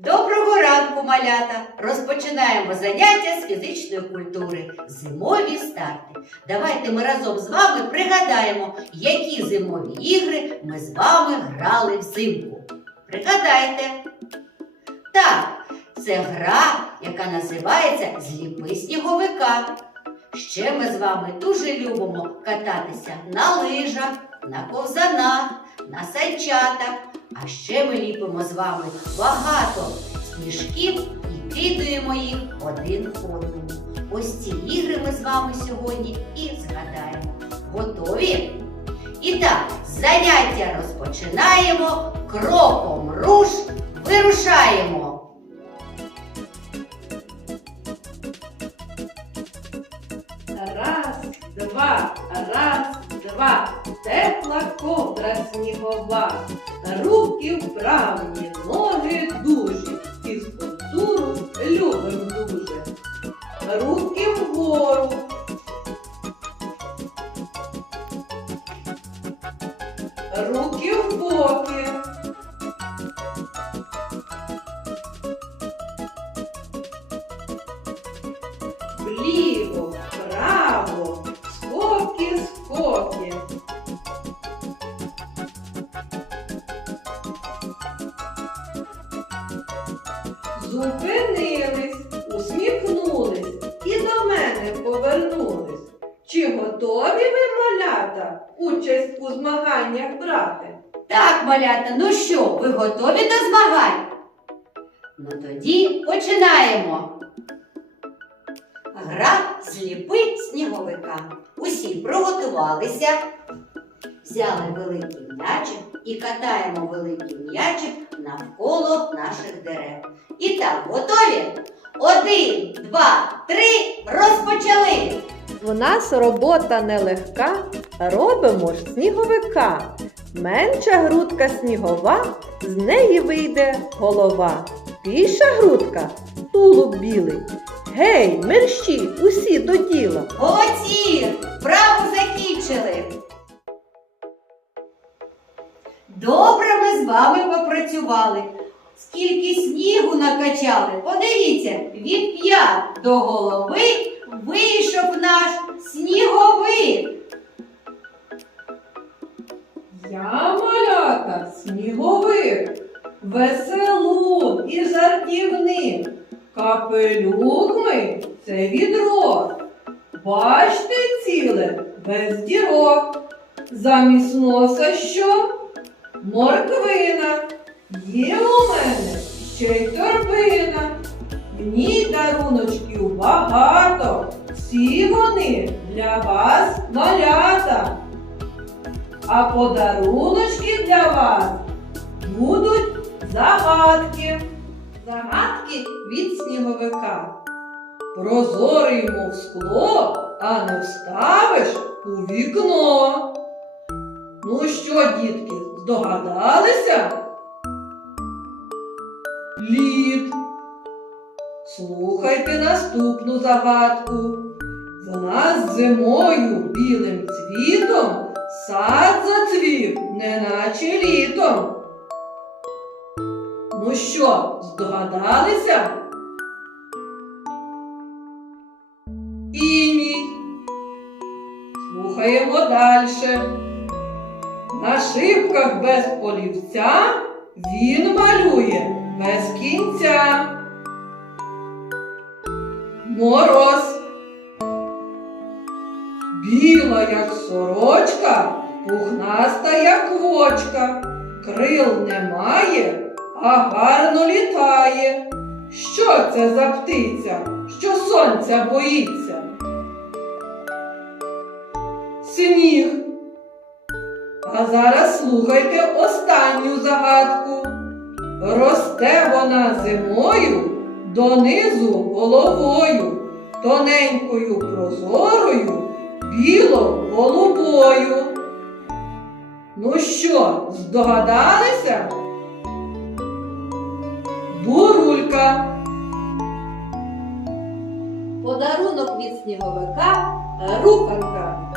Доброго ранку, малята! Розпочинаємо заняття з фізичної культури. Зимові старти. Давайте ми разом з вами пригадаємо, які зимові ігри ми з вами грали взимку. Пригадайте. Так, це гра, яка називається Зліпи сніговика. Ще ми з вами дуже любимо кататися на лижах, на ковзанах, на санчатах. А ще ми ліпимо з вами багато сніжків і кидаємо їх один одному. Ось ці ігри ми з вами сьогодні і згадаємо. Готові? І так, заняття розпочинаємо. Кроком руш вирушаємо. Раз, два, раз, два, тепла ковдра снігова, руки вправні, ноги дужі, фізкультуру любим дуже. Руки вгору. Руки в боки. Вліво, участь у змаганнях брати? Так, малята, ну що, ви готові до змагань? Ну тоді починаємо. Гра зліпи сніговика. Усі приготувалися, взяли великий м'ячик і катаємо великий м'ячик навколо наших дерев. І так, готові? Один, два, три, розпочали! В нас робота нелегка, робимо ж сніговика. Менша грудка снігова, з неї вийде голова. Більша грудка тулуб білий. Гей, мерщі, усі до діла. Молодці! Право закінчили! Добре ми з вами попрацювали. Скільки снігу накачали, подивіться, від п'ят до голови вийшов наш сніговик. Я малята сніговик, веселун і жартівник. Капелюх ми це відро. Бачте ціле без дірок. Замість носа що? Морквина. Є у мене ще й торбина. В ній даруночків багато. Всі вони для вас малята. А подаруночки для вас будуть загадки. Загадки від сніговика. Прозорий, мов скло, а не вставиш у вікно. Ну що, дітки, здогадалися? Лід. Слухайте наступну загадку. В нас зимою білим цвітом сад зацвів, неначе літом. Ну що, здогадалися? Іній. Слухаємо далі. На шибках без олівця він малює без кінця. Мороз. Біла, як сорочка, пухнаста, як квочка, крил немає, а гарно літає. Що це за птиця, що сонця боїться? Сніг. А зараз слухайте останню загадку. Росте вона зимою донизу головою, тоненькою прозорою, біло-голубою. Ну що, здогадалися? Бурулька. Подарунок від сніговика руханка.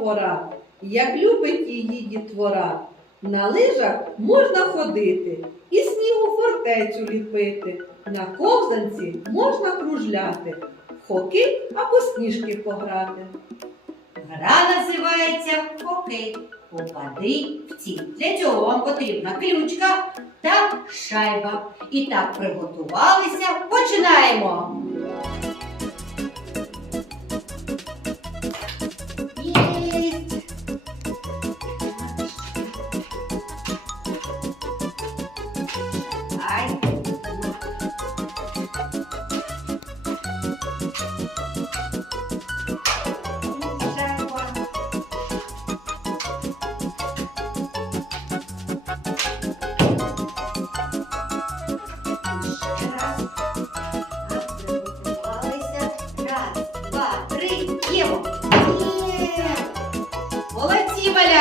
Пора, як любить її дітвора. На лижах можна ходити і снігу фортецю ліпити. На ковзанці можна кружляти, в хокей або сніжки пограти. Гра називається хокей. Попади в ціль. Для цього вам потрібна ключка та шайба. І так приготувалися. Починаємо.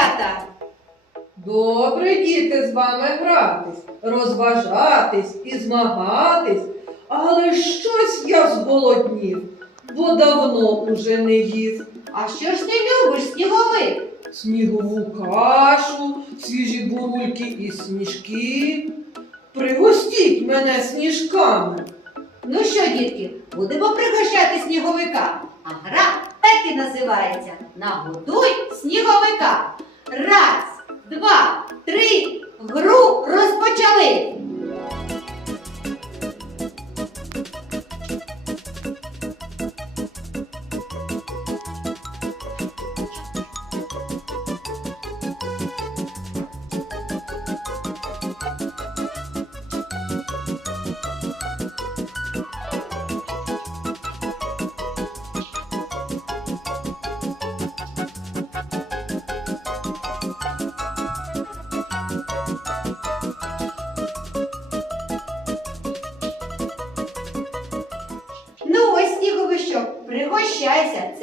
Малята. Добре, діти, з вами гратись, розважатись і змагатись, але щось я зголоднів, бо давно уже не їв. А що ж ти любиш, сніговик? Снігову кашу, свіжі бурульки і сніжки. Пригостіть мене сніжками. Ну що, дітки, будемо пригощати сніговика. А гра так і називається Нагодуй сніговика. Раз, два, три. Гру розпочали.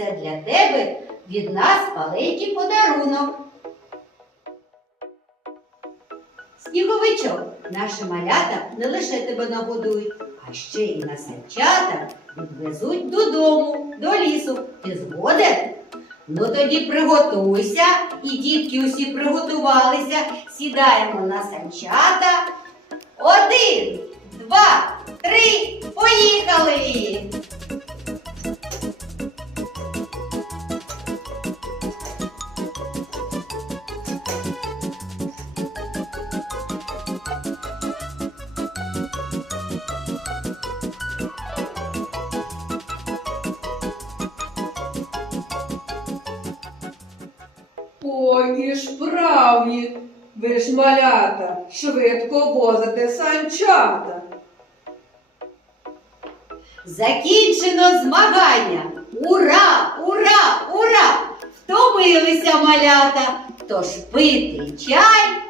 Це для тебе від нас маленький подарунок. Сніговичок, наші малята не лише тебе нагодують, а ще й на санчатах відвезуть додому, до лісу. Ти згоден? Ну тоді приготуйся, і дітки усі приготувалися. Сідаємо на санчата. Один, два, три, поїхали! Справні, ви ж малята, швидко возите санчата. Закінчено змагання. Ура! Ура! Ура! Втомилися малята. Тож пити чай